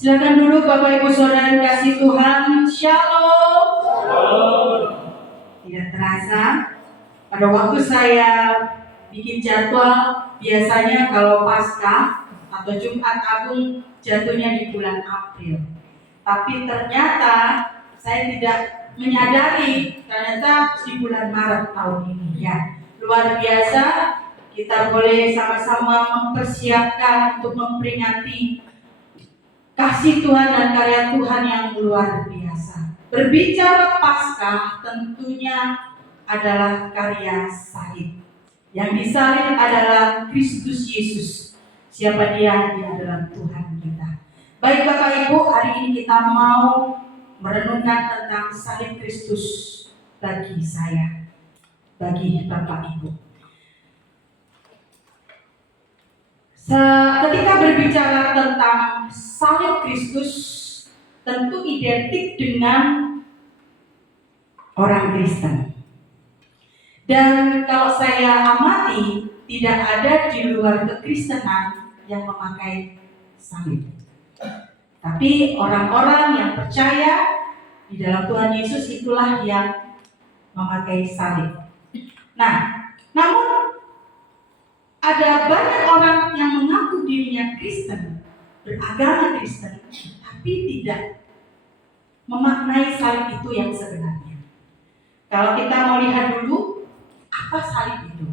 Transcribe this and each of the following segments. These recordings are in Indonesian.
Silakan duduk Bapak Ibu Saudara yang kasih Tuhan. Shalom. Shalom. Tidak terasa, pada waktu saya bikin jadwal, biasanya kalau Paskah atau Jumat Agung jatuhnya di bulan April. Tapi ternyata saya tidak menyadari ternyata di bulan Maret tahun ini ya. Luar biasa, kita boleh sama-sama mempersiapkan untuk memperingati kasih Tuhan dan karya Tuhan yang luar biasa. Berbicara Paskah tentunya adalah karya salib. Yang disalib adalah Kristus Yesus. Siapa dia? Dia adalah Tuhan kita. Baik Bapak Ibu, hari ini kita mau merenungkan tentang salib Kristus bagi saya, bagi Bapak Ibu. Ketika berbicara tentang salib Kristus, tentu identik dengan orang Kristen. Dan kalau saya amati, tidak ada di luar kekristenan yang memakai salib. Tapi orang-orang yang percaya di dalam Tuhan Yesus itulah yang memakai salib. Nah, namun ada banyak orang yang mengaku dirinya Kristen, beragama Kristen, tapi tidak memaknai salib itu yang sebenarnya. Kalau kita mau lihat dulu, apa salib itu?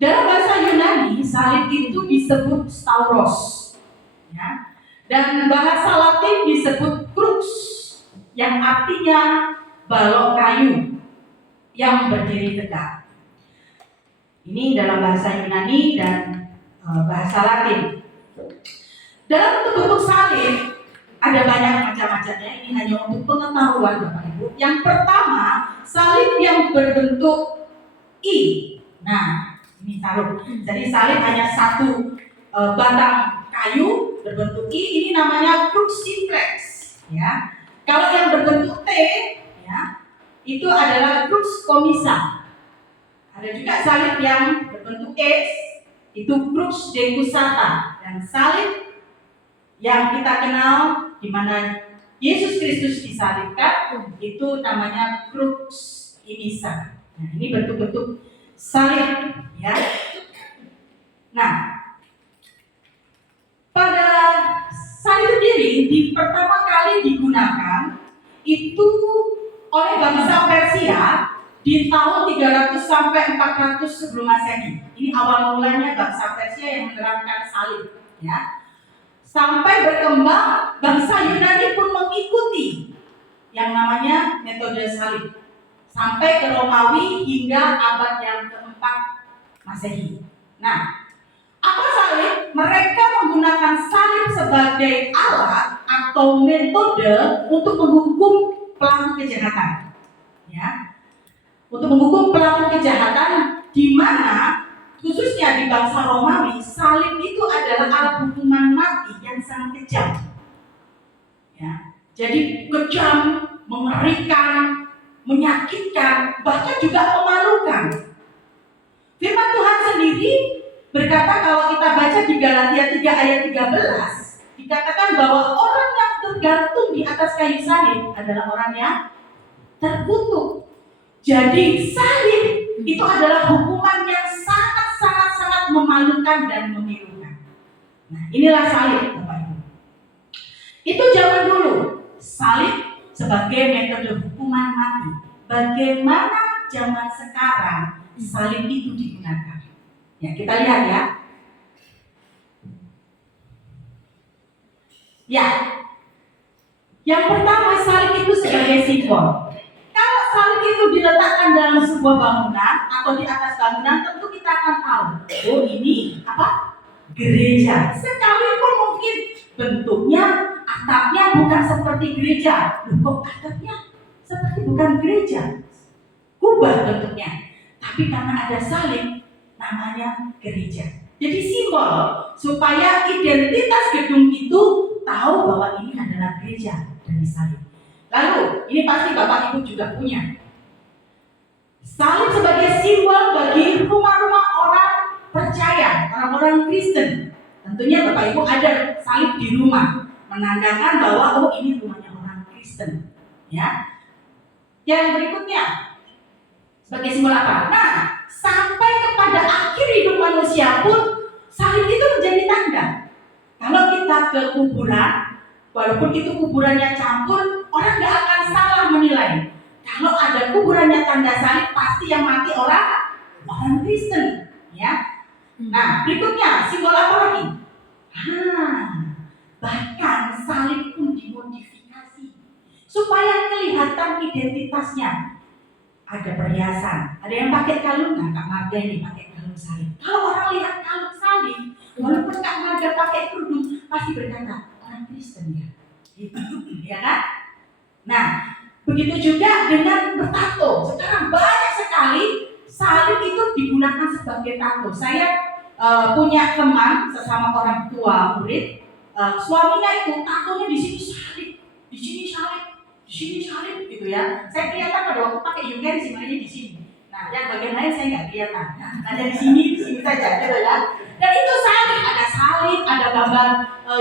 Dalam bahasa Yunani, salib itu disebut stauros, ya. Dan bahasa Latin disebut crux, yang artinya balok kayu yang berdiri tegak. Ini dalam bahasa Yunani dan bahasa Latin. Dalam bentuk-bentuk salib ada banyak macam-macamnya. Ini hanya untuk pengetahuan Bapak Ibu. Yang pertama, salib yang berbentuk I. Nah, ini salib. Jadi salib hanya satu batang kayu berbentuk I. Ini namanya crucifix. Ya. Kalau yang berbentuk T, ya, itu adalah crux commissa. Ada juga salib yang berbentuk X, itu crux decusata, dan salib yang kita kenal di mana Yesus Kristus disalibkan itu namanya crux imissa. Nah, ini bentuk-bentuk salib, ya. Nah, pada salib sendiri pertama kali digunakan itu oleh bangsa Persia di tahun 300 sampai 400 sebelum Masehi. Ini awal mulanya bangsa Persia yang menerapkan salib, ya. Sampai berkembang bangsa Yunani pun mengikuti yang namanya metode salib. Sampai ke Romawi hingga abad yang keempat Masehi. Nah, apa salib? Mereka menggunakan salib sebagai alat atau metode untuk menghukum pelaku kejahatan, ya. Untuk menghukum pelaku kejahatan, di mana khususnya di bangsa Romawi, salib itu adalah alat hukuman mati yang sangat kejam. Ya, jadi kejam, mengerikan, menyakitkan, bahkan juga memalukan. Firman Tuhan sendiri berkata kalau kita baca di Galatia 3 ayat 13, dikatakan bahwa orang yang tergantung di atas kayu salib adalah orang yang terkutuk. Jadi salib itu adalah hukuman yang sangat memalukan dan memilukan. Nah, inilah salib, Bapak Ibu. Itu zaman dulu, salib sebagai metode hukuman mati. Bagaimana zaman sekarang salib itu digunakan? Ya, kita lihat ya. Ya, yang pertama salib itu sebagai simbol. Salib itu diletakkan dalam sebuah bangunan atau di atas bangunan, tentu kita akan tahu, oh ini apa? Gereja. Sekalipun mungkin bentuknya, atapnya bukan seperti gereja. Loh, kok atapnya seperti bukan gereja? Kubah bentuknya. Tapi karena ada salib, namanya gereja. Jadi simbol supaya identitas gedung itu tahu bahwa ini adalah gereja dari salib. Lalu, ini pasti Bapak Ibu juga punya. Salib sebagai simbol bagi rumah-rumah orang percaya, orang-orang Kristen. Tentunya Bapak Ibu ada salib di rumah, menandakan bahwa oh ini rumahnya orang Kristen. Ya. Yang berikutnya sebagai simbol apa? Nah, sampai kepada akhir hidup manusia pun salib itu menjadi tanda. Kalau kita ke kuburan, walaupun itu kuburannya campur, orang nggak akan salah menilai. Kalau ada kuburannya tanda salib, pasti yang mati orang Kristen. Ya. Nah, berikutnya simbol apa lagi? Bahkan salib pun dimodifikasi supaya kelihatan identitasnya. Ada perhiasan, ada yang pakai kalung, nah Kak Marga ini pakai kalung salib. Kalau orang lihat kalung salib, walaupun Kak Marga pakai kerudung, pasti berkata orang Kristen ya, gitu, ya kan? Nah, begitu juga dengan bertato. Sekarang banyak sekali salib itu digunakan sebagai tato. Saya punya teman sesama orang tua murid, suaminya itu tatonya di sini salib, di sini salib, di sini salib gitu ya. Saya kelihatan pada waktu pakai yuken sebenarnya di sini. Nah, yang bagian lain saya nggak kelihatan. Nah, ada di sini saja gitu ya. Dan itu salib, ada gambar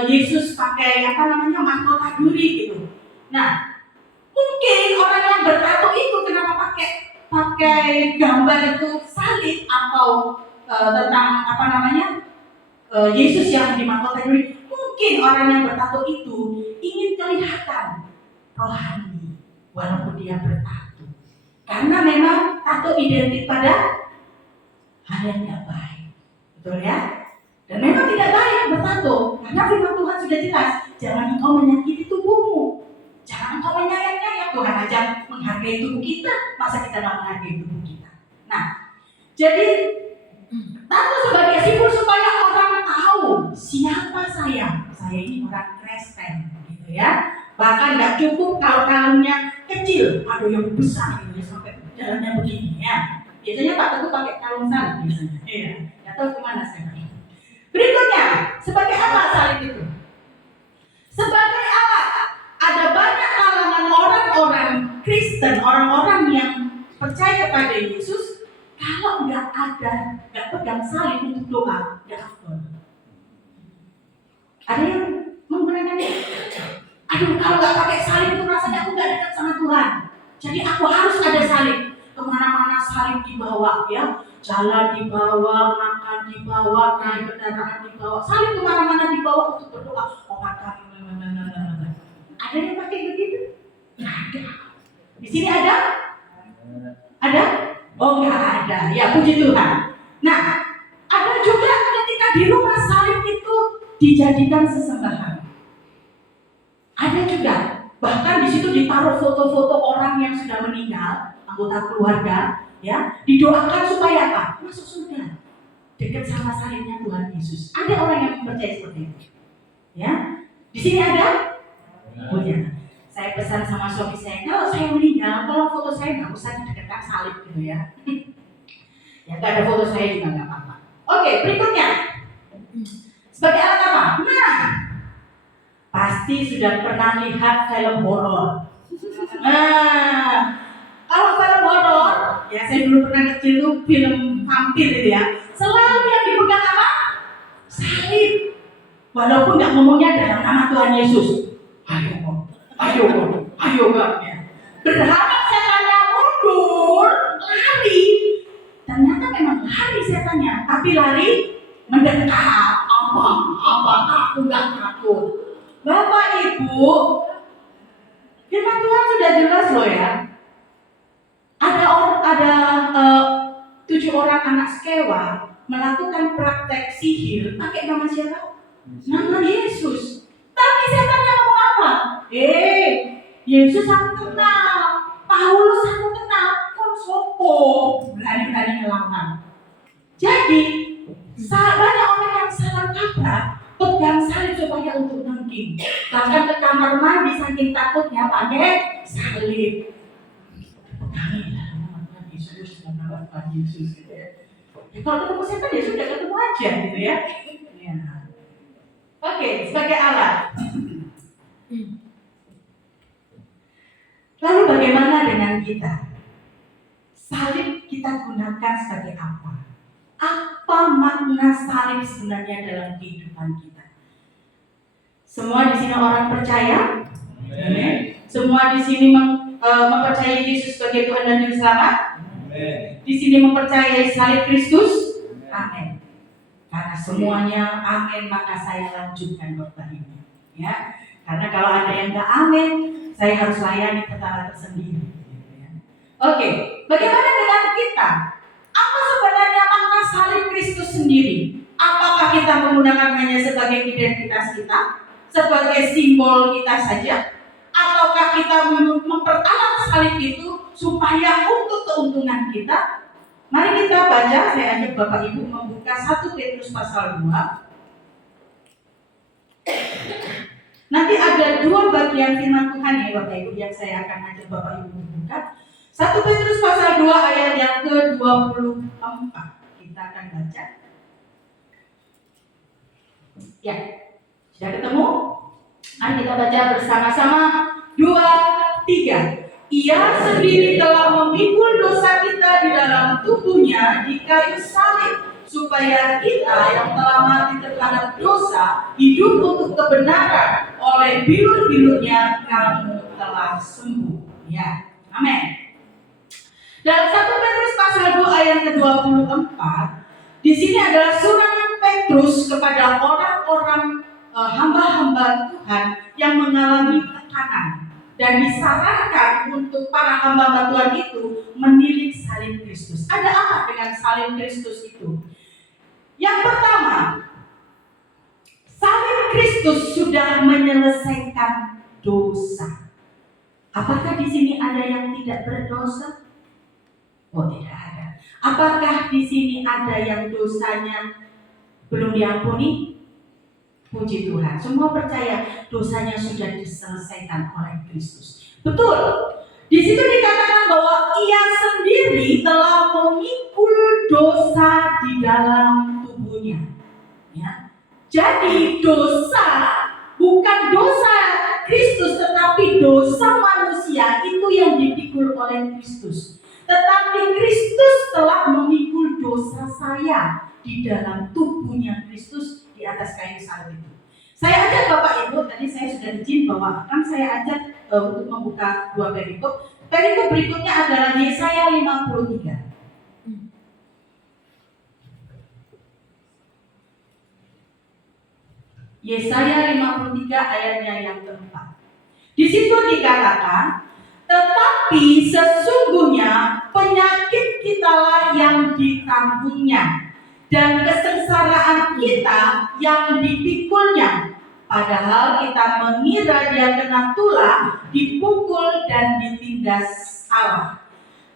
Yesus pakai mahkota duri gitu. Nah, mungkin orang yang bertato itu kenapa pakai gambar itu salib atau tentang Yesus yang di mahkota duri. Mungkin orang yang bertato itu ingin kelihatan rohani walaupun dia bertato, karena memang tato identik pada hal yang tidak baik, betul ya? Dan memang tidak baik bertato, karena firman Tuhan sudah jelas, jangan engkau menyakiti tubuhmu, jangan engkau menyayat-nyayat. Tuhan aja menghargai tubuh kita, masa kita tidak menghargai tubuh kita? Nah, jadi tato sebagai simbol supaya orang tahu siapa saya ini orang Kristen, gitu ya. Bahkan nggak cukup kalau kalungnya kecil, ada yang besar gitu ya, sampai jalannya begini ya. Biasanya Pak Teguh pakai kalung salib biasanya. Iya, nggak tahu kemana sekarang. Berikutnya, sebagai apa salib itu? Sebagai alat. Ada banyak kalangan orang-orang Kristen, orang-orang yang percaya kepada Yesus, kalau nggak pegang salib untuk doa, nggak afdol. Ada yang menggunakan itu. Aduh, kalau nggak pakai salib itu rasanya aku nggak dekat sama Tuhan. Jadi aku harus ada salib. Kemana-mana salib dibawa, ya. Jalan dibawa, makan dibawa, naik kendaraan dibawa, salib kemana-mana dibawa untuk berdoa. Oh, ada yang pakai begitu? Ada. Di sini ada? Ada? Oh, nggak ada. Ya, puji Tuhan. Nah, ada juga ketika di rumah salib itu dijadikan sesembahan. Ada juga, bahkan di situ ditaruh foto-foto orang yang sudah meninggal, anggota keluarga, ya, didoakan supaya apa? Masuk surga, dekat sama salibnya Tuhan Yesus. Ada orang yang percaya seperti itu, ya. Di sini ada? Oh ya. Saya pesan sama suami saya, kalau saya meninggal, tolong foto saya nggak usah didekatkan salib gitu ya. Ya, nggak ada foto saya juga nggak apa-apa. Oke, berikutnya, sebagai alat apa? Nah, pasti sudah pernah lihat film horor. Nah, kalau film horor, ya saya dulu pernah kecil tuh film vampir gitu ya. Selalu yang dipegang apa? Salib. Walaupun nggak ngomongnya dalam nama Tuhan Yesus. Ayo, ya. Berharap setannya mundur, lari. Ternyata memang lari setannya, tapi lari mendekat. Apa? Aku nggak takut. Bapak Ibu, firman Tuhan sudah jelas loh ya. Ada 7 orang anak sekewa melakukan praktek sihir pakai nama siapa? Nama Yesus. Tapi setannya ngomong apa? Yesus aku kenal, Paulus aku kenal, kon sopo, berani-berani ngelawan. Jadi banyak orang yang salah kaprah, pegang salib supaya untuk nengking. Bahkan ke kamar mandi saking takutnya pakai salib. Pegangilah nama Tuhan Yesus, nama Tuhan Yesus gitu ya. Kalau ketemu setan ya sudah ketemu aja gitu ya. Oke, sebagai alat. Lalu bagaimana dengan kita? Salib kita gunakan sebagai apa? Apa apa makna salib sebenarnya dalam kehidupan kita. Semua di sini orang percaya? Amen. Semua di sini mempercayai Yesus sebagai Tuhan dan Juru Selamat? Amen. Di sini mempercayai salib Kristus? Amin. Karena semuanya amin, maka saya lanjutkan khotbah ini. Ya, karena kalau ada yang nggak amin, saya harus layani tetangga tersendiri. Oke, bagaimana dengan kita? Apa sebenarnya makna salib Kristus sendiri? Apakah kita menggunakan hanya sebagai identitas kita, sebagai simbol kita saja? Ataukah kita memperalat salib itu supaya untuk keuntungan kita? Mari kita baca, saya ajak Bapak Ibu membuka 1 Petrus pasal 2. Nanti ada 2 bagian firman Tuhan ya Bapak Ibu yang saya akan ajak Bapak Ibu membuka. 1 Petrus pasal 2 ayat yang ke-24. Kita akan baca. Ya, sudah ketemu? Mari kita baca bersama-sama. 2, 3. Ia sendiri telah memikul dosa kita di dalam tubuhnya di kayu salib, supaya kita yang telah mati terhadap dosa hidup untuk kebenaran. Oleh bilur-bilurnya kamu telah sembuh. Ya, amin. Dalam 1 Petrus pasal 2 ayat ke-24, di sini adalah surat Petrus kepada orang-orang hamba-hamba Tuhan yang mengalami tekanan. Dan disarankan untuk para hamba-hamba Tuhan itu menilik salib Kristus. Ada apa dengan salib Kristus itu? Yang pertama, salib Kristus sudah menyelesaikan dosa. Apakah di sini ada yang tidak berdosa? Oh, tidak ada. Apakah di sini ada yang dosanya belum diampuni? Puji Tuhan, semua percaya dosanya sudah diselesaikan oleh Kristus. Betul. Di situ dikatakan bahwa Ia sendiri telah memikul dosa di dalam tubuhnya. Ya. Jadi dosa bukan dosa Kristus, tetapi dosa manusia itu yang dipikul oleh Kristus. Tetapi Kristus telah memikul dosa saya di dalam tubuhnya Kristus di atas kayu salib itu. Saya ajak Bapak Ibu, tadi saya sudah izin bahwa akan saya ajak untuk membuka 2 perikop. Perikop berikutnya adalah Yesaya 53. Yesaya 53 ayatnya yang keempat. Di situ dikatakan, tetapi sesungguhnya penyakit kitalah yang ditanggungnya, dan kesengsaraan kita yang dipikulnya. Padahal kita mengira dia kena tulah, dipukul dan ditindas Allah.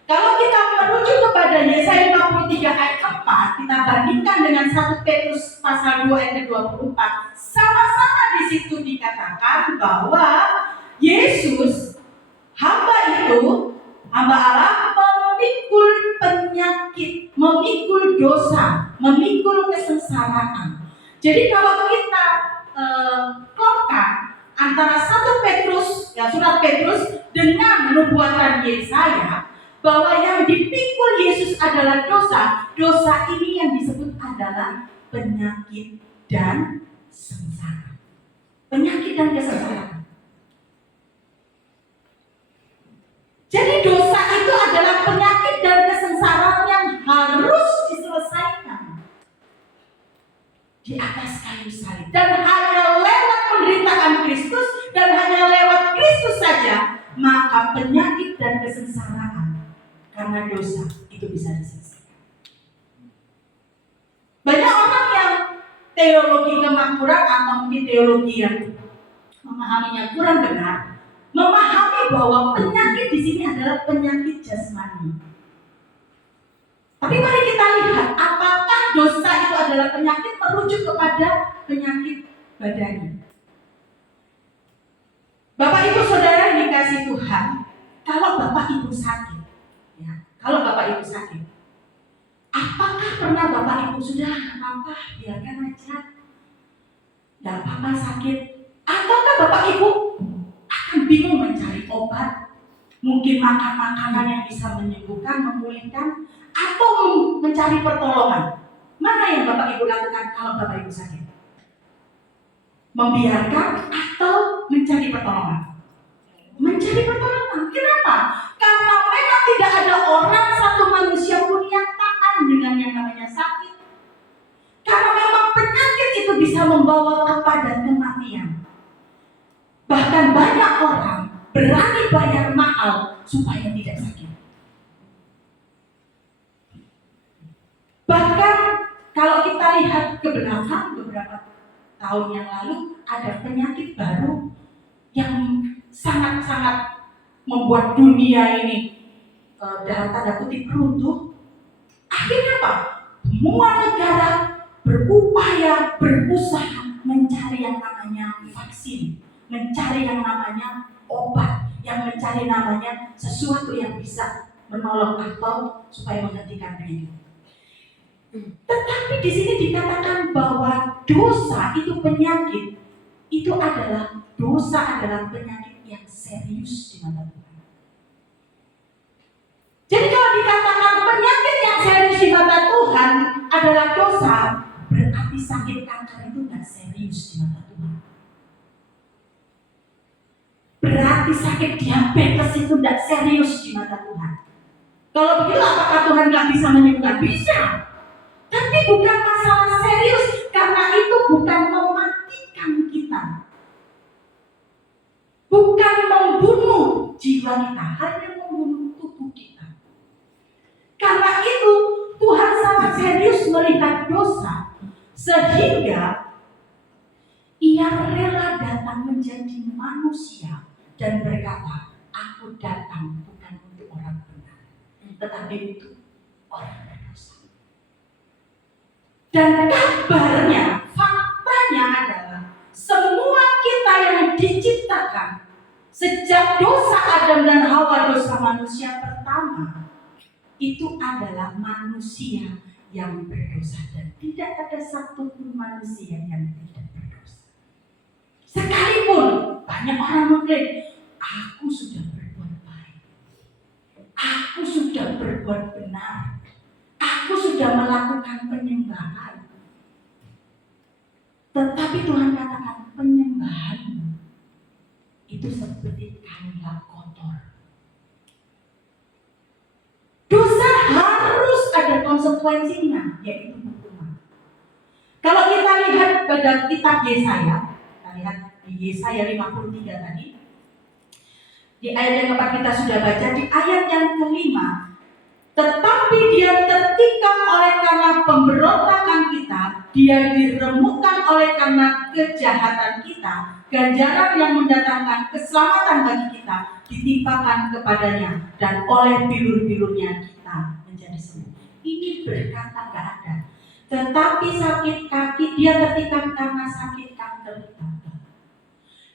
Kalau kita merujuk kepada Yesaya 53 ayat 4, kita bandingkan dengan 1 Petrus pasal 2 ayat 24, sama-sama di situ dikatakan bahwa Yesus, hamba Allah, memikul penyakit, memikul dosa, memikul kesengsaraan. Jadi kalau kita klopkan antara 1 Petrus, ya surat Petrus dengan nubuatan Yesaya, bahwa yang dipikul Yesus adalah dosa. Dosa ini yang disebut adalah penyakit dan sengsara. Penyakit dan kesengsaraan. Jadi dosa itu adalah penyakit dan kesengsaraan yang harus diselesaikan di atas kayu salib. Dan hanya lewat penderitaan Kristus dan hanya lewat Kristus saja, maka penyakit dan kesengsaraan karena dosa itu bisa diselesaikan. Banyak orang yang teologi kemakmuran atau mungkin teologi yang memahaminya kurang benar, memahami bahwa penyakit di sini adalah penyakit jasmani. Tapi mari kita lihat apakah dosa itu adalah penyakit merujuk kepada penyakit badani. Bapak Ibu Saudara yang dikasihi Tuhan, kalau Bapak Ibu sakit, ya, kalau Bapak Ibu sakit, apakah pernah Bapak Ibu sudah apa biarkan aja, tidak apa-apa sakit, ataukah Bapak Ibu akan bingung mencari obat, mungkin makan makanan yang bisa menyembuhkan, memulihkan, atau mencari pertolongan? Mana yang Bapak Ibu lakukan kalau Bapak Ibu sakit? Membiarkan atau mencari pertolongan? Mencari pertolongan. Kenapa? Karena memang tidak ada orang satu manusia pun yang tahan dengan yang namanya sakit. Karena memang penyakit itu bisa membawa kepada kematian. Bahkan banyak orang berani bayar mahal supaya tidak sakit. Bahkan kalau kita lihat ke belakang beberapa tahun yang lalu, ada penyakit baru yang sangat-sangat membuat dunia ini dalam tanda kutip runtuh. Akhirnya apa? Semua negara berupaya, berusaha mencari yang namanya vaksin, mencari yang namanya obat, yang mencari namanya sesuatu yang bisa menolong atau supaya menghentikan penyakit. Tetapi di sini dikatakan bahwa dosa itu penyakit, itu adalah dosa adalah penyakit yang serius di mata Tuhan. Jadi kalau dikatakan penyakit yang serius di mata Tuhan adalah dosa, berarti sakit kanker itu tidak serius di mata Tuhan. Berarti sakit diabetes itu tidak serius di mata Tuhan. Kalau begitu apakah Tuhan nggak bisa menyembuhkan? Bisa. Tapi bukan masalah serius, karena itu bukan mematikan kita. Bukan membunuh jiwa kita, hanya membunuh tubuh kita. Karena itu Tuhan sangat serius melihat dosa, sehingga Ia rela datang menjadi manusia dan berkata, aku datang bukan untuk orang benar, tetapi untuk orang berdosa. Dan kabarnya, faktanya adalah semua kita yang diciptakan sejak dosa Adam dan Hawa, dosa manusia pertama, itu adalah manusia yang berdosa, dan tidak ada satupun manusia yang tidak berdosa. Sekalipun banyak orang mengklaim, aku sudah berbuat baik, aku sudah berbuat benar, aku sudah melakukan penyembahan. Tetapi Tuhan katakan penyembahan itu seperti kainlah kotor. Dosa harus ada konsekuensinya, yaitu hukuman. Kalau kita lihat pada kitab Yesaya, kita lihat di Yesaya 53 tadi, di ayat yang keempat kita sudah baca, di ayat yang kelima, tetapi dia tertikam oleh karena pemberontakan kita, dia diremukkan oleh karena kejahatan kita, ganjaran yang mendatangkan keselamatan bagi kita ditimpakan kepadanya, dan oleh bilur-bilurnya kita menjadi sembuh. Ini berkata gak ada. Tetapi sakit kaki, dia tertikam karena sakit kanker kita.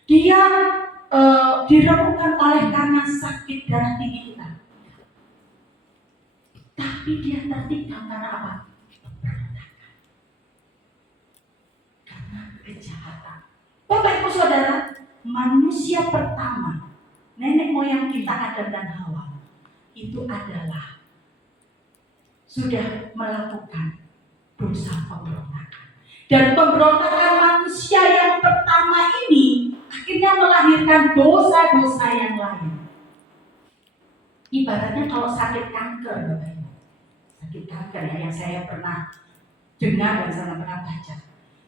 Dia diremukkan oleh karena sakit darah tinggi kita. Tapi dia tertikam karena apa? Pemberontakan. Karena kejahatan. Bapak Ibu Saudara, manusia pertama, nenek moyang kita Adam dan Hawa, itu adalah sudah melakukan dosa pemberontakan. Dan pemberontakan manusia yang pertama ini akhirnya melahirkan dosa-dosa yang lain. Ibaratnya kalau sakit kanker, Bapak Ibu, sakit kanker ya, yang saya pernah dengar dan saya pernah baca.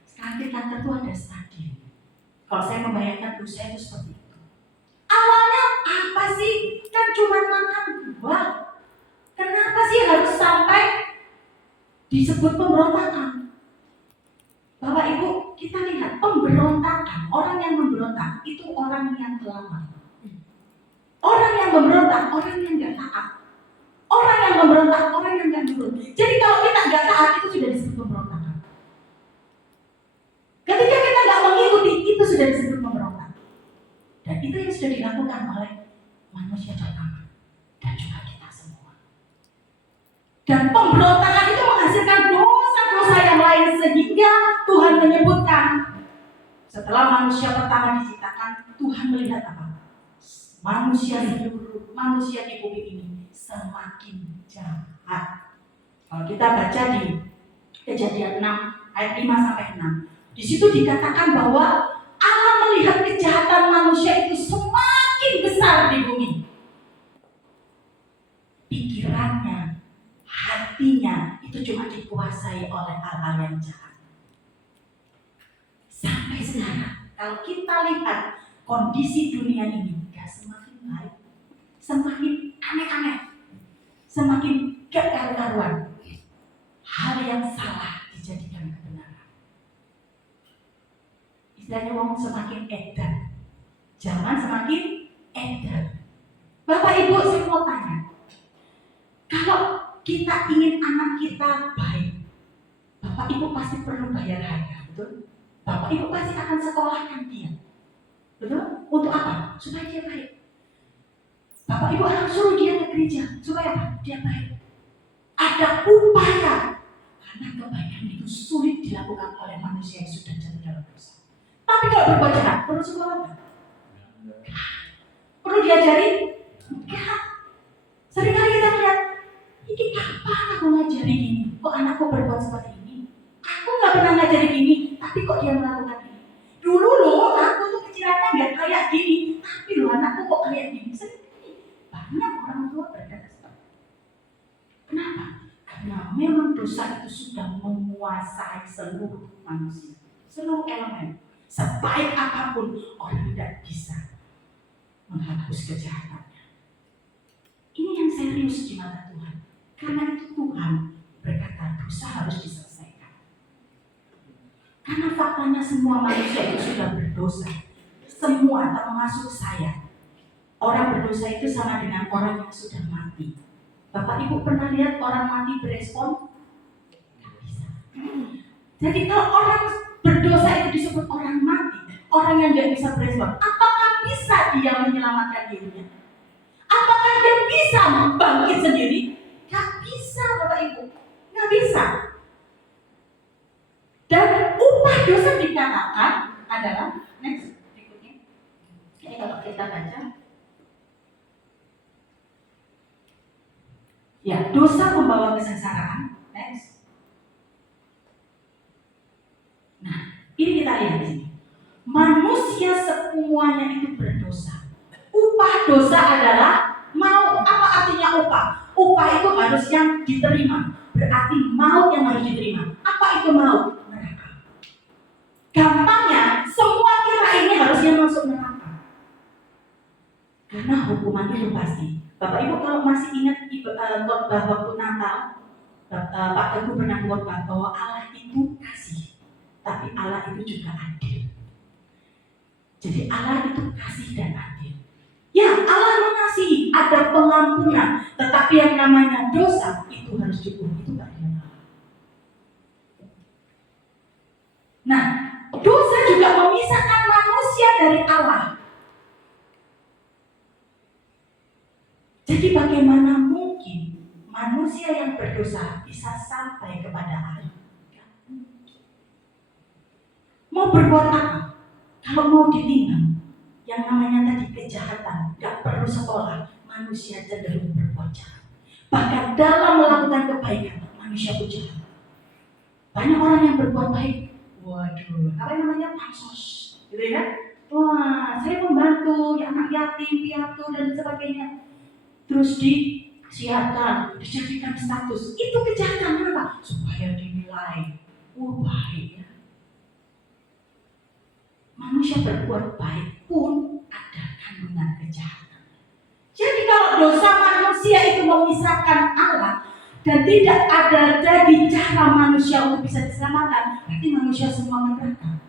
Sakit kanker itu ada stadium. Kalau saya membayangkan dosa itu seperti itu. Awalnya apa sih? Kan cuma makan buah. Kenapa sih harus sampai disebut pemberontakan? Bapak Ibu, kita lihat pemberontakan. Orang yang memberontak itu orang yang lama. Orang yang memberontak, orang yang gak taat. Orang yang memberontak, orang yang gak nurut. Jadi kalau kita gak taat itu sudah disebut pemberontakan. Ketika kita gak mengikuti, itu sudah disebut pemberontak. Dan itu yang sudah dilakukan oleh manusia pertama dan juga kita semua. Dan pemberontakan itu menghasilkan dosa-dosa yang lain, sehingga Tuhan menyebutkan setelah manusia pertama diciptakan, Tuhan melihat apa? Manusia di bumi ini semakin jahat. Kalau kita baca di Kejadian 6 ayat 5 sampai 6. Di situ dikatakan bahwa Allah melihat kejahatan manusia itu semakin besar di bumi. Pikirannya, hatinya itu cuma dikuasai oleh hal-hal yang jahat. Sampai sekarang, kalau kita lihat kondisi dunia ini, gak semakin baik, semakin aneh-aneh, semakin gak karu-karuan. Hal yang salah dijadikan kebenaran. Istilahnya ngomong semakin edan, zaman semakin edan. Bapak Ibu, saya mau tanya, kalau kita ingin anak kita baik, Bapak Ibu pasti perlu bayar harga, betul? Bapak Ibu pasti akan sekolahkan dia, betul? Untuk apa? Supaya dia baik. Bapak Ibu akan suruh dia ke gereja, supaya apa? Dia baik. Ada upaya. Karena kebaikan itu sulit dilakukan oleh manusia yang sudah jatuh dalam dosa. Tapi kalau berbuat jahat, perlu sekolah enggak? Perlu diajari? Enggak. Seringkali kita lihat, ini kapan aku ngajari gini? Kok anakku berbuat seperti ini? Aku nggak pernah ngajari gini, tapi kok dia melakukan ini? Dulu loh, aku tuh kecilannya nggak kayak gini, tapi loh anakku kok kayak gini. Banyak orang tua berkata seperti itu. Kenapa? Karena memang dosa itu sudah menguasai seluruh manusia, seluruh elemen. Sebaik apapun orang tidak bisa menghapus kejahatannya. Ini yang serius di mata Tuhan. Karena itu Tuhan berkata dosa harus diselesaikan. Karena faktanya semua manusia itu sudah berdosa. Semua termasuk saya. Orang berdosa itu sama dengan orang yang sudah mati. Bapak Ibu pernah lihat orang mati berespon? Tidak bisa. Jadi kalau orang berdosa itu disebut orang mati, orang yang tidak bisa berespon, apakah bisa dia menyelamatkan dirinya? Apakah dia bisa bangkit sendiri? Gak bisa, Bapak Ibu. Gak bisa. Dan upah dosa dikatakan adalah, next, berikutnya. Ini kalau kita baca, ya, dosa membawa kesengsaraan. Next. Nah, ini kita lihat di sini. Manusia semuanya itu berdosa. Upah dosa adalah maut. Apa artinya upah? Upah itu harus yang diterima. Berarti maut yang harus diterima. Apa itu maut? Neraka. Gampangnya, semua kita ini harusnya masuk neraka. Karena hukuman itu pasti. Bapak Ibu kalau masih ingat khotbah waktu Natal, Pak Teguh pernah khotbah bahwa Allah itu kasih, tapi Allah itu juga adil. Jadi Allah itu kasih dan adil. Ya, Allah mengasihi, ada pengampunan, tetapi yang namanya dosa itu harus dihukum, itu keadilan Allah. Nah, dosa juga memisahkan manusia dari Allah. Jadi bagaimana mungkin manusia yang berdosa bisa sampai kepada Allah? Mau berbuat apa? Kalau mau ditinggal, yang namanya tadi kejahatan, gak perlu sekolah, manusia cenderung berbuat jahat. Bahkan dalam melakukan kebaikan, manusia pun jahat. Banyak orang yang berbuat baik, waduh, apa namanya pansos, gitu ya? Wah, saya membantu ya anak yatim, piatu dan sebagainya. Terus disiarkan, dijadikan status. Itu kejahatan apa? Supaya dinilai, baik ya. Manusia berbuat baik pun ada kandungan kejahatan. Jadi kalau dosa manusia itu memisahkan Allah dan tidak ada jadi cara manusia untuk bisa diselamatkan, berarti manusia semua neraka.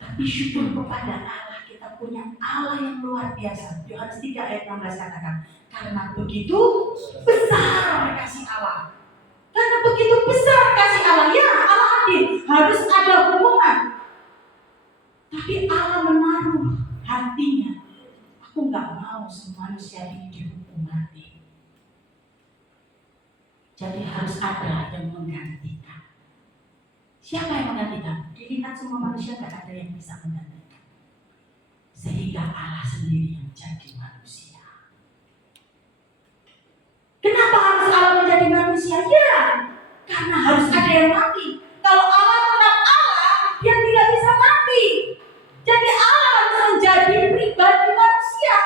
Tapi syukur kepada Allah, kita punya Allah yang luar biasa. Yohanes 3 ayat 16 katakan, karena begitu besar kasih Allah. Karena begitu besar kasih Allah, ya Allah adil, harus ada hubungan. Tapi Allah menaruh hatinya, aku gak mau semua manusia ini dihukum mati. Jadi harus ada yang menggantikan. Siapa yang menggantikan? Dilihat semua manusia gak ada yang bisa menggantikan. Sehingga Allah sendiri yang jadi manusia. Kenapa harus Allah menjadi manusia? Ya, Karena harus ada yang mati. Kalau Allah tetap Allah, dia tidak bisa mati. Jadi Allah harus menjadi pribadi manusia.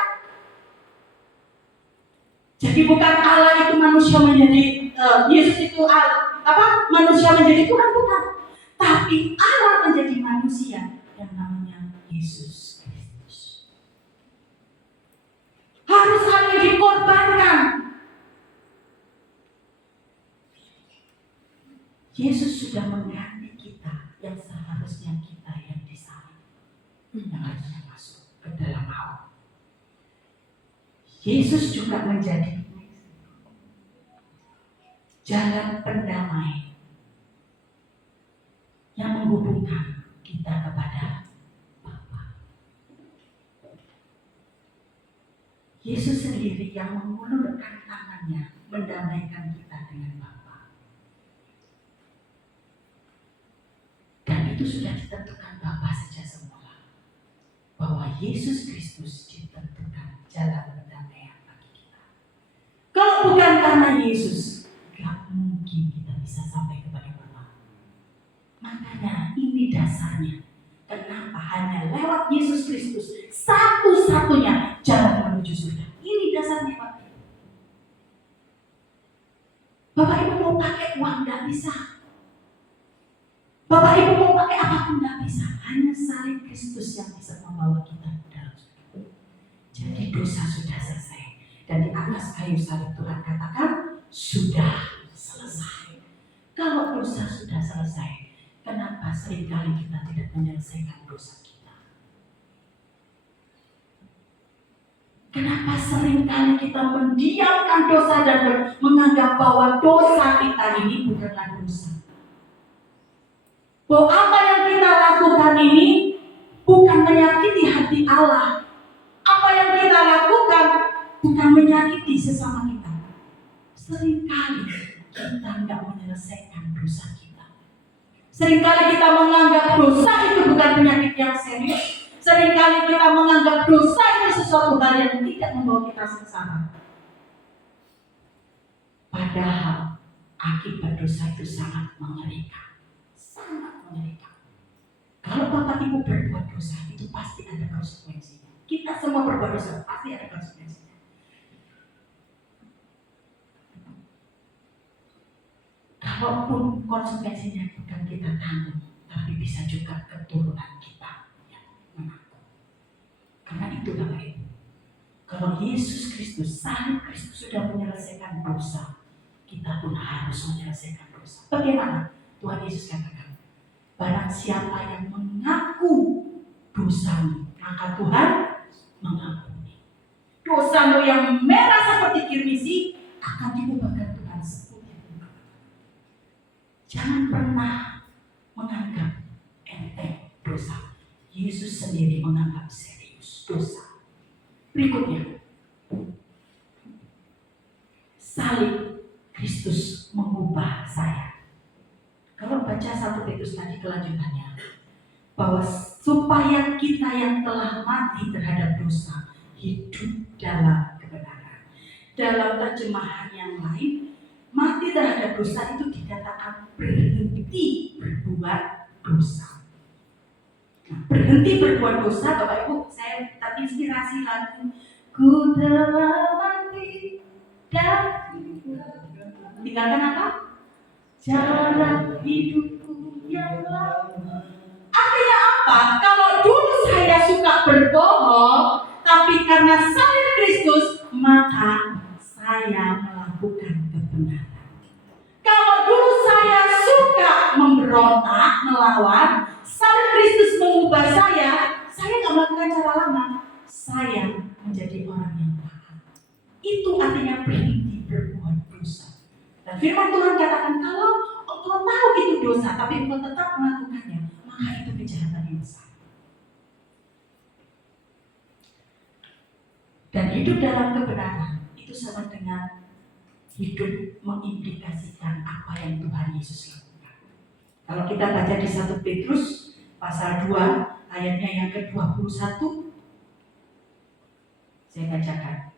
Jadi bukan Allah itu manusia menjadi Yesus itu manusia menjadi Tuhan, bukan. Tapi Allah menjadi manusia yang namanya Yesus Kristus. Harus ada yang dikorbankan. Yesus sudah mengganti kita yang seharusnya kita yang disalib, yang harusnya masuk ke dalam maut. Yesus juga menjadi jalan pendamai yang menghubungkan kita kepada Bapa. Yesus sendiri yang mengulurkan tangannya mendamaikan kita dengan Bapa. Dan itu sudah ditentukan Bapa sejak semula, bahwa Yesus Kristus ditentukan jalan pendamaian bagi kita. Kalau bukan karena Yesus, gak mungkin kita bisa sampai kepada Bapa. Makanya ini dasarnya kenapa hanya lewat Yesus Kristus satu-satunya jalan menuju surga. Ini dasarnya, Pak. Bapak Ibu mau pakai uang gak bisa. Bapak Ibu mau pakai apapun gak bisa. Hanya salib Kristus yang bisa membawa kita ke dalam surga. Jadi dosa sudah selesai. Dan di atas kayu salib Tuhan katakan sudah selesai. Kalau dosa sudah selesai, kenapa seringkali kita tidak menyelesaikan dosa kita? Kenapa seringkali kita mendiamkan dosa dan menganggap bahwa dosa kita ini bukanlah dosa? Bahwa apa yang kita lakukan ini bukan menyakiti hati Allah. Apa yang kita lakukan bukan menyakiti sesama kita. Seringkali kita tidak menyelesaikan dosa kita. Seringkali kita menganggap dosa itu bukan penyakit yang serius. Seringkali kita menganggap dosa itu sesuatu hal yang tidak membawa kita sengsara. Padahal akibat dosa itu sangat mengerikan. Sangat mengerikan. Kalau Bapak Ibu berbuat dosa, itu pasti ada konsekuensinya. Kita semua berbuat dosa, pasti ada konsekuensinya. Kalaupun konsekuensinya bukan kita tanggung, tapi bisa juga keturunan kita yang menanggung. Karena itu Bapak Ibu, kalau Yesus Kristus, salib Kristus sudah menyelesaikan dosa, kita pun harus menyelesaikan dosa. Bagaimana? Tuhan Yesus katakan, barang siapa yang mengaku dosamu, maka Tuhan mengampuni. Dosamu yang merah seperti kirmisi akan diubahkan Tuhan seputih. Jangan pernah menganggap enteng dosa. Yesus sendiri menganggap serius dosa. Berikutnya, salib Kristus mengubah saya. Kalau baca 1 Petrus tadi kelanjutannya, bahwa supaya kita yang telah mati terhadap dosa hidup dalam kebenaran. Dalam terjemahan yang lain, mati terhadap dosa itu dikatakan berhenti berbuat dosa. Nah, berhenti berbuat dosa, Bapak Ibu, saya terinspirasi lagu Ku telah mati dan tinggalkan apa? Jalan hidupku yang lama. Artinya apa? Kalau dulu saya suka berbohong, tapi karena salib Kristus, maka saya melakukan kebenaran. Kalau dulu saya suka memberontak, melawan, salib Kristus mengubah saya nggak melakukan cara lama. Saya menjadi orang yang taat. Itu artinya berhenti berbuat dosa. Dan firman Tuhan katakan, kalau engkau tahu itu dosa, tapi engkau tetap melakukannya, maka itu kejahatan yang besar. Dan hidup dalam kebenaran itu sama dengan hidup mengimplikasikan apa yang Tuhan Yesus lakukan. Kalau kita baca di 1 Petrus pasal 2 ayatnya yang ke-21, saya bacakan.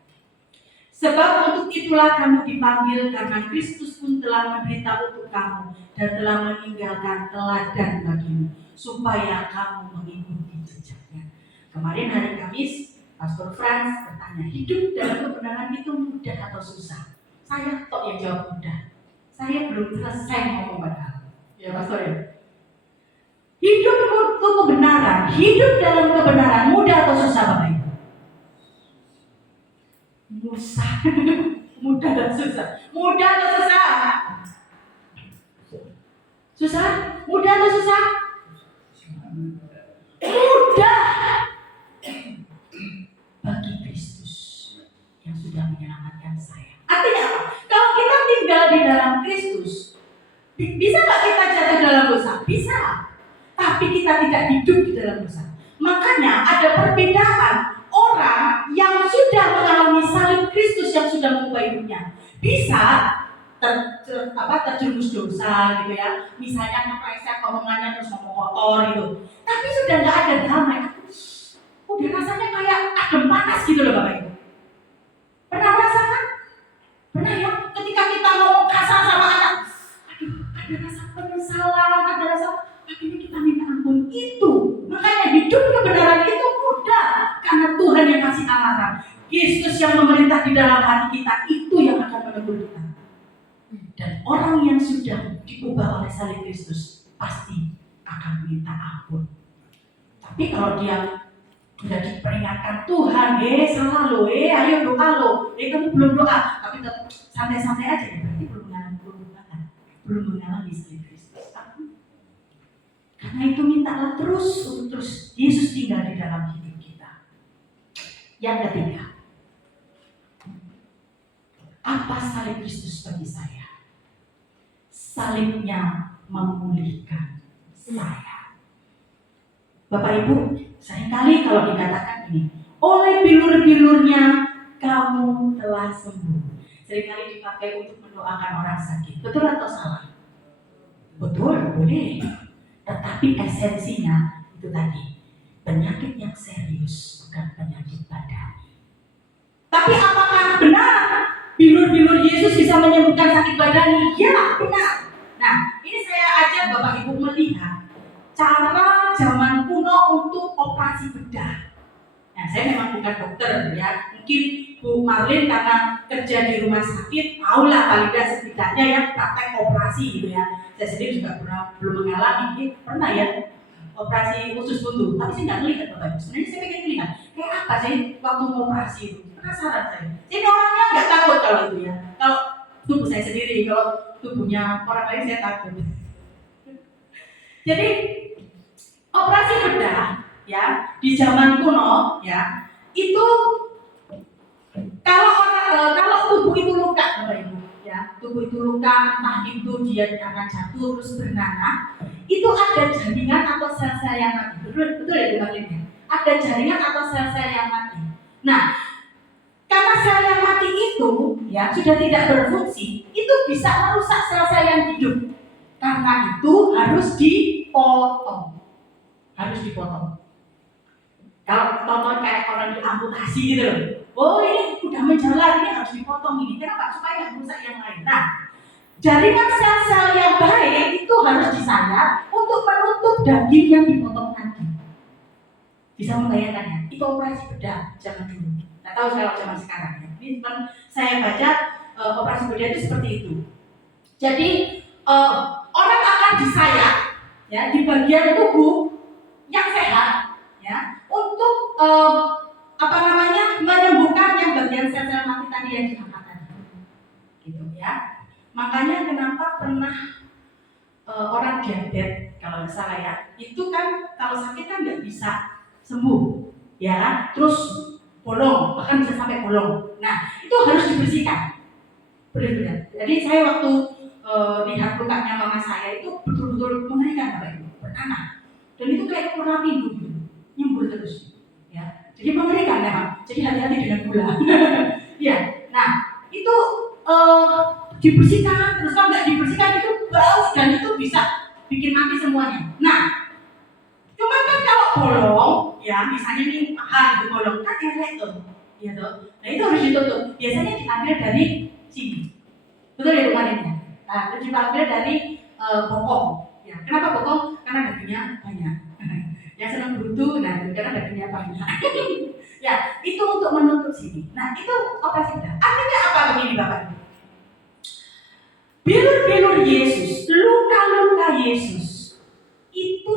Sebab untuk itulah kamu dipanggil, karena Kristus pun telah menderita untuk kamu dan telah meninggalkan teladan bagimu, supaya kamu mengikuti jejaknya. Kemarin hari Kamis, Pastor Franz bertanya, hidup dalam kebenaran itu mudah atau susah? Saya tok yang jawab mudah. Saya belum selesai ngomong padahal. Ya Pastor ya. Hidup untuk kebenaran, hidup dalam kebenaran mudah atau susah Bapak Ibu? Susah. Mudah dan susah. Mudah atau susah? Susah? Mudah atau susah? Mudah bagi Kristus yang sudah menyelamatkan saya. Artinya apa? Kalau kita tinggal di dalam Kristus, bisa nggak kita jatuh dalam dosa? Bisa. Tapi kita tidak hidup di dalam dosa. Makanya ada perbedaan orang yang sudah mengalami salib Kristus, yang sudah mengubah hidupnya, bisa terjerumus dosa gitu ya. Misalnya meleset omongannya terus ngomong kotor gitu. Tapi sudah nggak ada damai. Udah rasanya kayak adem panas gitu loh Bapak Ibu. Pernah merasakan? Pernah ya? Ketika kita ngomong kasar sama anak, aduh, ada rasa penyesalan, ada rasa akhirnya kita minta ampun. Itu makanya hidup kebenaran itu mudah, karena Tuhan yang kasih alarm. Kristus yang memerintah di dalam hati kita, itu yang akan menegur kita. Dan orang yang sudah diubah oleh salib Kristus pasti akan minta ampun. Tapi kalau dia sudah diperingatkan Tuhan, salah lo, ayo doa lo, kamu belum doa, tapi tetap santai-santai aja, ya berarti belum mengalami salib Kristus. Karena itu mintalah terus untuk terus Yesus tinggal di dalam hidup kita. Yang ketiga, apa salib Kristus bagi saya? Salibnya memulihkan saya. Bapak Ibu, seringkali kalau dikatakan ini, oleh bilur-bilurnya kamu telah sembuh. Seringkali dipakai untuk mendoakan orang sakit. Betul atau salah? Betul, boleh. Tetapi esensinya itu tadi, penyakit yang serius, bukan penyakit badani. Tapi apakah benar bilur-bilur Yesus bisa menyembuhkan sakit badani? Ya, benar. Nah, ini saya ajak Bapak Ibu melihat cara zaman kuno untuk operasi bedah. Nah, saya memang bukan dokter ya. Mungkin Bu Marlin karena kerja di rumah sakit, tahulah paling tidak setidaknya ya praktek operasi gitu ya. Saya sendiri juga belum mengalami, pernah ya operasi usus buntu. Tapi saya nggak melihat Bapak Ibu. Sebenarnya saya pengen melihat kayak apa sih waktu mau operasi itu. Penasaran saya. Jadi orangnya nggak takut kalau itu ya. Kalau tubuh saya sendiri, kalau tubuhnya orang lain saya takut. Jadi operasi bedah ya di zaman kuno ya itu kalau tubuh itu luka Bapak Ibu ya, tubuh itu luka, entah itu dia karena jatuh terus bernanah, itu ada jaringan atau sel-sel yang mati. Betul ya Bu Marlin? Ada jaringan atau sel-sel yang mati. Nah, karena sel yang mati itu ya sudah tidak berfungsi, itu bisa merusak sel-sel yang hidup. Karena itu harus dipotong. Kalau tonton kayak orang diamputasi gitu loh. Oh ini udah menjalar, ini harus dipotong ini. Kenapa? Supaya nggak merusak yang lain. Nah, jaringan sel-sel yang baik itu harus disayat untuk menutup daging yang dipotong tadi. Bisa membayangkannya? Itu operasi bedah zaman dulu. Nggak tahu kalau zaman sekarang ya. Ini saya baca operasi bedah itu seperti itu. Jadi orang akan disayat ya di bagian tubuh yang sehat ya untuk menyembuhkan yang bagian sel-sel mati tadi yang diangkat tadi, gitu ya. Makanya kenapa pernah orang diabetes kalau nggak salah ya, itu kan kalau sakit kan nggak bisa sembuh, ya kan? Terus bolong, bahkan bisa sampai bolong. Nah itu harus dibersihkan, benar-benar. Jadi saya waktu lihat lukanya mama saya itu betul-betul mengerikan Bapak Ibu, bernanah. Dan itu kayak kurang pindu gitu, nyembur terus ya. Jadi mengerikan memang. Jadi hati-hati dengan gula. Ya. Nah, itu dibersihkan, terus kalau nggak dibersihkan itu bau dan itu bisa bikin mati semuanya. Nah, cuman kan kalau bolong, ya misalnya nih paha gitu bolong, kan elek tuh. gitu. Nah itu harus ditutup. Biasanya diambil dari sini, betul ya kemarin ya. Nah itu diambil dari bokong. Ya, kenapa bokong? Karena dagingnya banyak. Yang senang berutu, nah karena dagingnya banyak. Ya, itu untuk menutup sini. Nah itu operasi bedah. Artinya apa begini Bapak Ibu? Bilur-bilur Yesus, luka-luka Yesus itu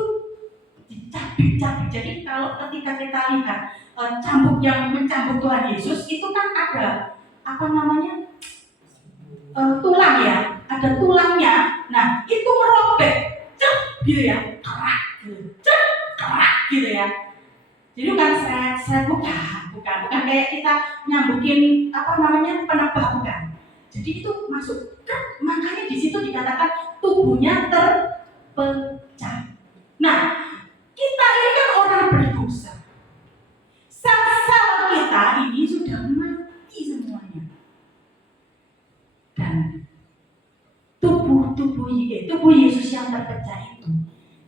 dicabik-cabik. Jadi kalau ketika kita lihat cambuk yang mencambuk Tuhan Yesus itu kan ada apa namanya tulang ya, ada tulangnya. Nah itu merobek, cek gitu ya, kerak, gitu. Cek kerak gitu ya. Jadi bukan seret bukan kayak kita nyambukin apa namanya penebah bukan. Jadi itu masuk, makanya di situ dikatakan tubuhnya terpecah. Nah kita ini kan orang berdosa. Sel-sel kita ini sudah mati semuanya. Dan tubuh Yesus yang terpecah itu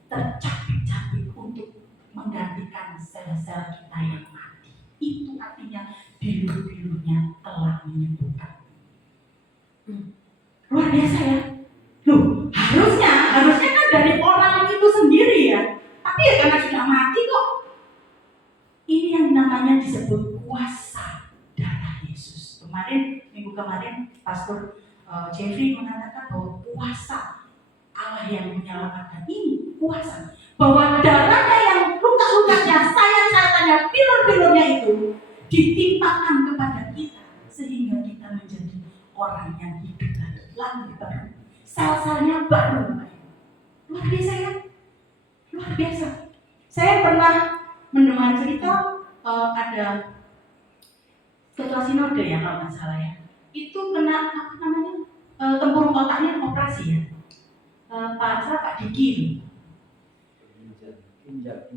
tercabik-cabik untuk menggantikan sel-sel kita yang mati. Itu artinya bilur-bilurnya telah menyembuhkan. Luar biasa ya. Loh, harusnya kan dari orang itu sendiri ya. Tapi ya karena sudah mati kok. Ini yang namanya disebut kuasa darah Yesus. Minggu kemarin Pastor Jeffrey mengatakan bahwa kuasa Allah yang menyelamatkan ini kuasa. Bahwa darahnya yang luka-lukanya, sayang-sayangnya, pilur-pilurnya itu ditimpakan kepada kita sehingga kita menjadi orang yang hidup lagi baru. Sel-selnya baru. Luar biasa ya? Luar biasa. Saya pernah mendengar cerita ada ketua sinode ya kalau nggak salah ya. Itu kena apa namanya tempurung otaknya operasi ya. Pak Diki. Ginjal.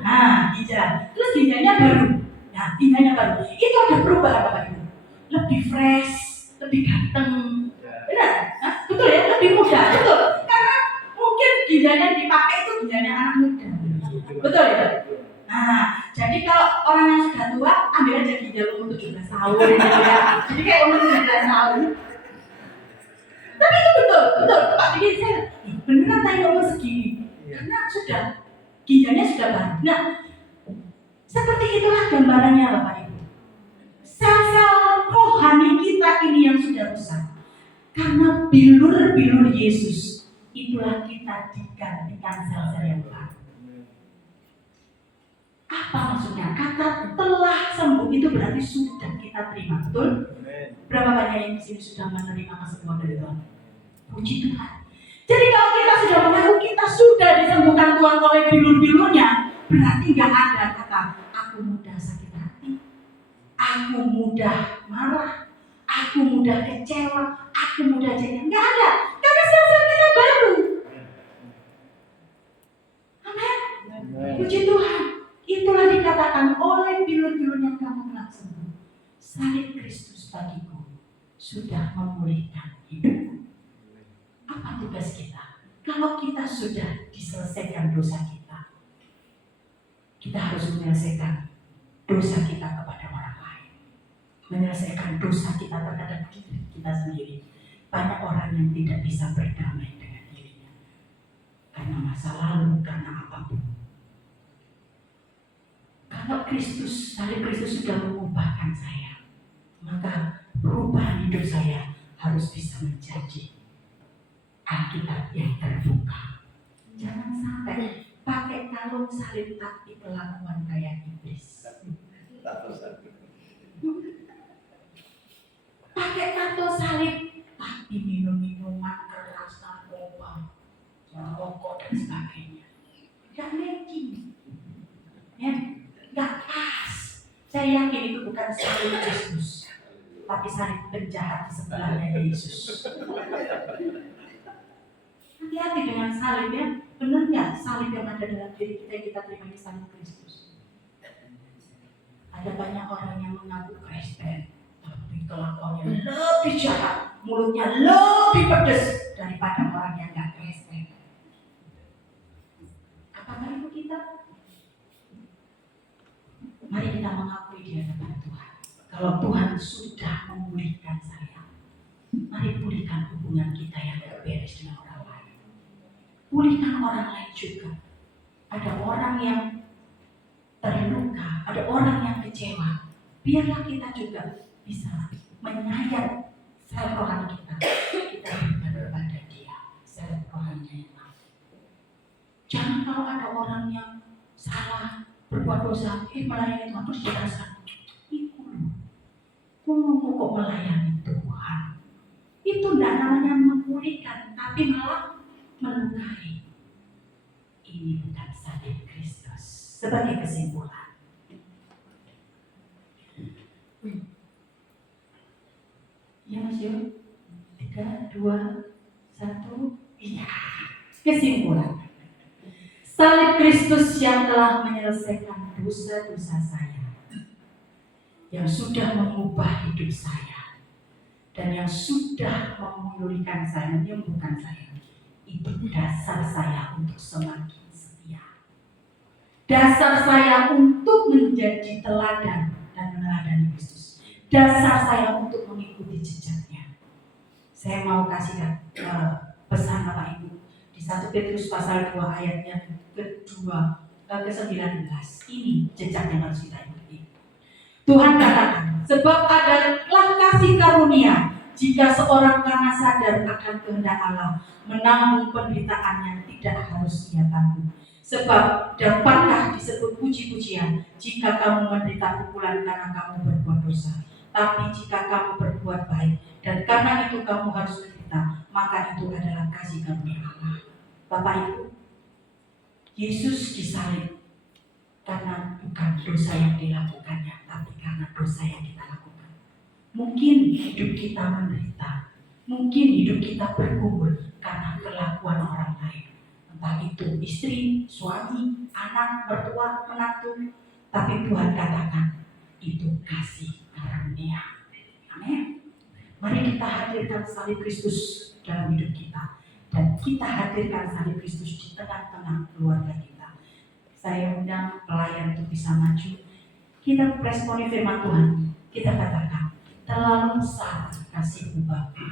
Nah ginjal. Terus ginjalnya baru. Nah ginjalnya baru. Itu ada perubahan Bapak Ibu. Lebih fresh, lebih ganteng. Benar? Nah, betul ya? Lebih muda. Betul. Karena mungkin ginjalnya dipakai itu ginjalnya anak muda. Betul ya? Nah, jadi kalau orang yang sudah tua, ambil aja ginjal umur 17 tahun gitu ya. Jadi kayak umur 17 tahun. Tapi itu betul. Pak Diki saya, beneran tanya umur segini. Karena sudah, ginjalnya sudah baru. Nah, seperti itulah gambarannya Bapak Ibu. Sel-sel rohani kita ini yang sudah rusak. Karena bilur-bilur Yesus, itulah kita digantikan sel-sel yang baru. Apa maksudnya? Kata telah sembuh itu berarti sudah kita terima, betul? Berapa banyak yang di sini sudah menerima kesembuhan dari Tuhan? Puji Tuhan. Jadi kalau kita sudah mengaku kita sudah disembuhkan Tuhan oleh bilur-bilurnya, berarti nggak ada kata aku mudah sakit hati, aku mudah marah, aku mudah kecewa, aku mudah jengkel. Nggak ada, karena sel-sel kita baru. Amin. Puji Tuhan. Itulah dikatakan oleh bilur-bilurnya kamu telah sembuh. Salib Kristus bagiku sudah memulihkan hidupku. Apa tugas kita? Kalau kita sudah diselesaikan dosa kita, kita harus menyelesaikan dosa kita kepada orang lain. Menyelesaikan dosa kita terhadap diri kita sendiri. Banyak orang yang tidak bisa berdamai dengan dirinya karena masa lalu, karena apapun. Kalau salib Kristus sudah mengubahkan saya, maka perubahan hidup saya harus bisa menjadi Alkitab yang terbuka. Jangan sampai pakai kalung salib tapi kelakuan kayak iblis. Pakai tato salib tapi minum-minuman keras, narkoba, rokok dan sebagainya. Gak matching. Gak pas. Saya yakin itu bukan salib Kristus, tapi salib penjahat di sebelahnya Yesus. Hati-hati dengan salib ya. Benar nggak salib yang ada dalam diri kita yang kita terima di salib Kristus? Ada banyak orang yang mengaku Kristen, tapi kelakuannya lebih jahat, mulutnya lebih pedas daripada orang yang nggak Kristen. Apakah itu kita? Mari kita mengakui di hadapan Tuhan. Kalau Tuhan sudah memulihkan saya, mari pulihkan hubungan kita yang gak beres dengan orang lain. Pulihkan orang lain juga. Ada orang yang terluka, ada orang yang kecewa. Biarlah kita juga bisa menyayat sel rohani kita. Kita berikan kepada dia sel rohaninya yang lain. Jangan kalau ada orang yang salah, berbuat dosa, melayani Tuhan terus dirasa, kamu kok melayani Tuhan? Itu tidak namanya memulihkan, tapi malah melukai. Ini bukan salib Kristus. Sebagai kesimpulan, ya Mas Yo, 3, 2, 1, iya. Kesimpulan, salib Kristus yang telah menyelesaikan dosa-dosa saya, yang sudah mengubah hidup saya, dan yang sudah memulihkan saya, menyembuhkan saya, itu dasar saya untuk semakin setia. Dasar saya untuk menjadi teladan dan meneladani Kristus. Dasar saya untuk mengikuti jejaknya. Saya mau kasih pesan Bapak Ibu di 1 Petrus pasal 2 ayatnya ke-19. Ini jejak yang harus kita ikuti. Tuhan katakan, sebab adalah kasih karunia jika seorang karena sadar akan kehendak Allah menanggung penderitaan yang tidak harus ia tanggung. Sebab dapatkah disebut puji-pujian jika kamu menderita pukulan karena kamu berbuat dosa. Tapi jika kamu berbuat baik dan karena itu kamu harus menderita, maka itu adalah kasih karunia Allah. Bapak Ibu, Yesus disalib karena bukan dosa yang dilakukannya, tapi karena dosa yang kita lakukan. Mungkin hidup kita menderita, mungkin hidup kita bergumul karena kelakuan orang lain. Entah itu istri, suami, anak, mertua, menantu. Tapi Tuhan katakan, itu kasih karunia. Amin. Mari kita hadirkan salib Kristus dalam hidup kita. Dan kita hadirkan salib Kristus di tengah-tengah keluarga kita. Saya undang pelayan untuk bisa maju. Kita responi firman Tuhan. Kita katakan, terlalu besar kasih Bapa